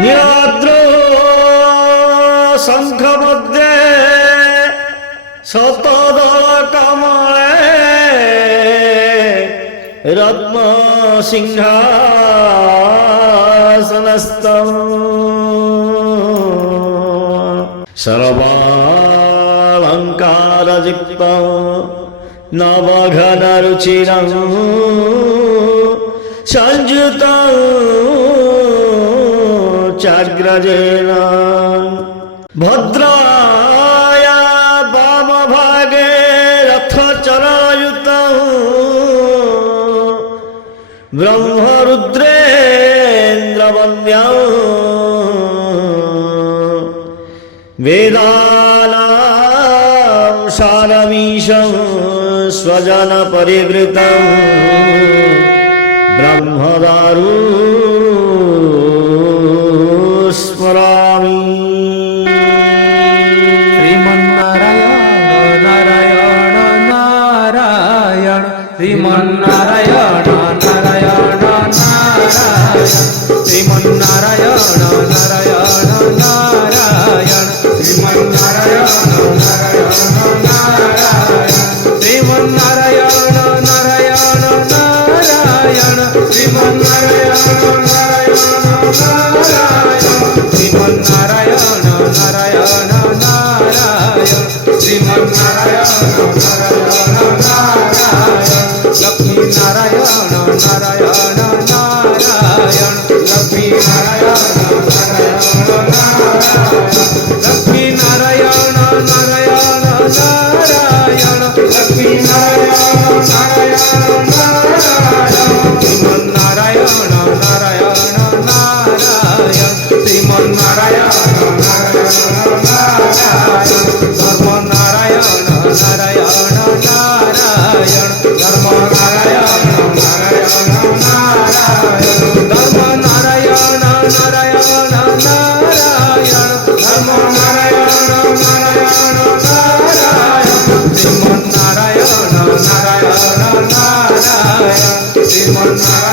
নীলাদ্র শঙ্খ মধ্যে শতদল কমলে রত্ন সিংহাসনস্থম সর্বালঙ্কারযুক্ত নবঘনরুচিরং সংযুতং চাগ্রজেন ভদ্রায় বামভাগে রথচরযুতং ব্রহ্মরুদ্রেন্দ্রবন্দ্যং বেদানাং সারমীশং স্বজন পরিবৃতং ব্রহ্মদারু স্মরামি। শ্রীমন্নারায়ণ নারায়ণ নারায়ণ শ্রীমন্নারায়ণ নারায়ণ নারায়ণ শ্রীমন্নারায়ণ নারায়ণ নারায়ণ শ্রীমন্নারায়ণ নারায়ণ নারায়ণ শ্রীমন্নারায়ণ নারায়ণ নারায়ণ শ্রীমন্নারায়ণ নারায়ণ নারায়ণ শ্রীমন্নারায়ণ নারায়ণ নারায়ণ শ্রীমন্নারায়ণ নারায়ণ নারায়ণ লক্ষ্মী নারায়ণ নারায়ণ নারায়ণ লক্ষ্মী নারায়ণ নারায়ণ নারায়ণ লক্ষ্মী নারায়ণ নারায়ণ নারায়ণ লক্ষ্মী নারায়ণ নারায়ণ নারায়ণ শ্রীমন্নারায়ণ নারায়ণ নারায়ণ শ্রীমন্নারায়ণ নারায়ণ নারায়ণ ধর্ম নারায়ণ নারায়ণ নারায়ণ ধর্ম নারায়ণ নারায়ণ নারায়ণ ধর্ম নারায়ণ নারায়ণ নারায়ণ ধর্ম নারায়ণ নারায়ণ নারায়ণ শ্রীমন্নারায়ণ নারায়ণ নারায়ণ শ্রীমন্নারায়ণ